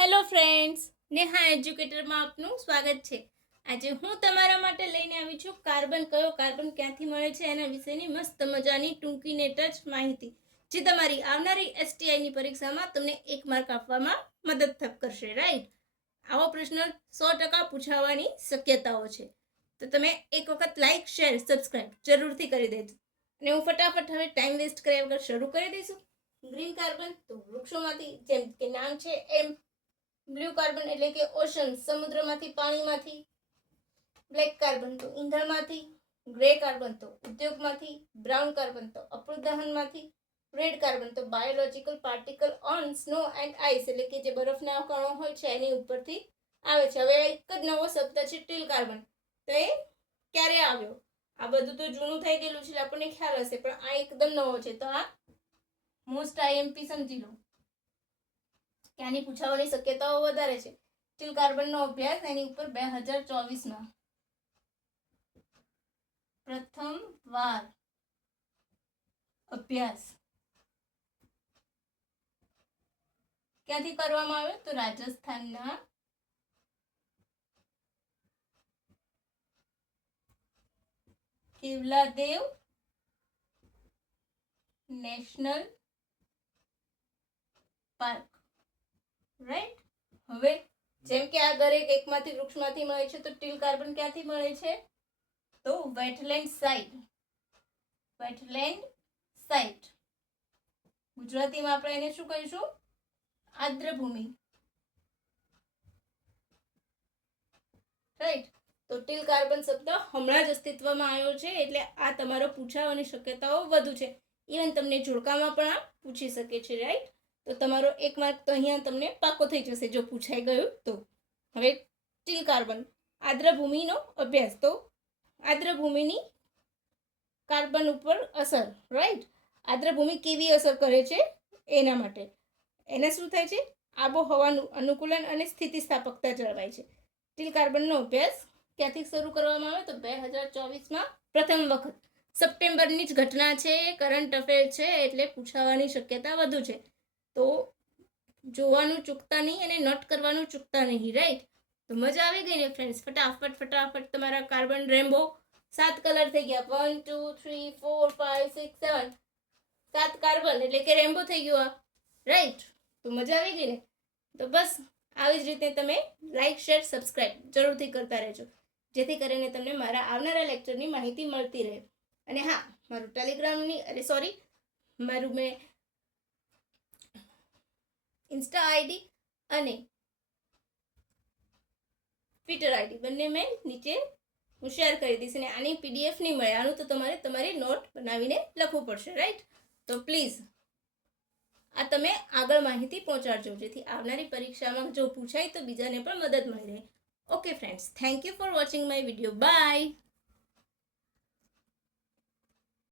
Hello friends, Neha એજ્યુકેટરમાં આપનું સ્વાગત છે। આજે હું તમારા માટે લઈને આવી છું કાર્બન ક્યાંથી મળે છે એના વિશેની મસ્ત મજાની ટૂંકી ને ટચ માહિતી, જે તમારી આવનારી એસટીઆઈની પરીક્ષામાં તમને 1 માર્ક આપવામાં મદદ કરશે, રાઈટ। આવો પ્રશ્ન 100% પૂછાવાની શક્યતાઓ છે, તો તમે એક વખત લાઈક, શેર, સબસ્ક્રાઇબ જરૂરથી કરી દેજો। અને હું ફટાફટ હવે ટાઈમ વેસ્ટ કર્યા વગર શરૂ કરી દઈશું। ગ્રીન કાર્બન તો વૃક્ષોમાંથી, જેમ કે નામ છે એમ। બ્લુ કાર્બન એટલે કે ઓશન, સમુદ્રમાંથી, પાણીમાંથી। બ્લેક કાર્બન તો ઈંધણમાંથી। ગ્રે કાર્બન તો ઉદ્યોગમાંથી। બ્રાઉન કાર્બન તો અપૃદહનમાંથી। રેડ કાર્બન તો biological particle on snow and ice એટલે કે જે બરફના કણો હોય છે એની ઉપરથી આવે છે। હવે એક જ નવો શબ્દ છે ટીલ કાર્બન, તો એ ક્યારે આવ્યો? આ બધું તો જૂનું થઈ ગયેલું છે, આપણને ખ્યાલ હશે, પણ આ એકદમ નવો છે, તો આ મોસ્ટ આઈએમપી સમજી લો કે આની પૂછાવાની શક્યતાઓ વધારે છે। ટીલ કાર્બનનો અભ્યાસ એની ઉપર 2024માં પ્રથમ વાર અભ્યાસ ક્યાંથી કરવામાં આવ્યો? તો રાજસ્થાનના કેવલાદેવ નેશનલ પાર્ક, રાઈટ। હવે જેમ કે આ દરેક એકમાંથી વૃક્ષમાંથી મળે છે, તો ટીલ કાર્બન ક્યાંથી મળે છે? તો વેટલેન્ડ સાઇટ, ગુજરાતીમાં આપણે એને શું કહીશું? આર્દ્રભૂમિ, રાઈટ। તો ટીલ કાર્બન શબ્દ હમણાં જ અસ્તિત્વમાં આવ્યો છે, એટલે આ તમારો પૂછાવાની શક્યતાઓ વધુ છે। ઇવન તમને જોડકામાં પણ આ પૂછી શકે છે, રાઈટ। તો તમારો 1 માર્ક તો અહીંયા તમને પાકો થઈ જશે જો પૂછાઈ ગયું તો। હવે ટીલ કાર્બન, આર્દ્રભૂમિનો અભ્યાસ, તો આર્દ્રભૂમિની કાર્બન ઉપર અસર, રાઈટ। આર્દ્રભૂમિ કેવી અસર કરે છે એના માટે, એને શું થાય છે? આબોહવાનું અનુકૂલન અને સ્થિતિસ્થાપકતા જળવાય છે। ટીલ કાર્બનનો અભ્યાસ ક્યાંથી શરૂ કરવામાં આવ્યો? તો 2024માં પ્રથમ વખત। સપ્ટેમ્બરની જ ઘટના છે, કરંટ અફેર છે, એટલે પૂછાવાની શક્યતા વધુ છે, તો જોવાનું ચૂકતા નહીં અને નોટ કરવાનું ચૂકતા નહીં, રાઈટ। તો મજા આવી ગઈ ને ફ્રેન્ડ્સ? ફટાફટ તમારા કાર્બન રેમ્બો 7 કલર થઈ ગયા। 1 2 3 4 5 6 7 7 કાર્બન એટલે કે રેમ્બો થઈ ગયો આ, રાઈટ। તો મજા આવી ગઈ ને? તો બસ આવી જ રીતે તમે લાઈક, શેર, સબસ્ક્રાઇબ જરૂરથી કરતા રહેજો, જેથી કરીને તમને મારા આવનારા લેક્ચરની માહિતી મળતી રહે। અને હા, મારું મારું મેં ઇન્સ્ટા આઈડી અને ટ્વિટર આઈડી બંને મેં નીચે હું શેર કરી દઈશ, અને આની પીડીએફ નહીં મળે, આનું તો તમારે તમારી નોટ બનાવીને લખવું પડશે, રાઈટ। તો પ્લીઝ આ તમે આગળ માહિતી પહોંચાડજો, જેથી આવનારી પરીક્ષામાં જો પૂછાય તો બીજાને પણ મદદ મળી રહે। Okay friends, thank you for watching my video, by.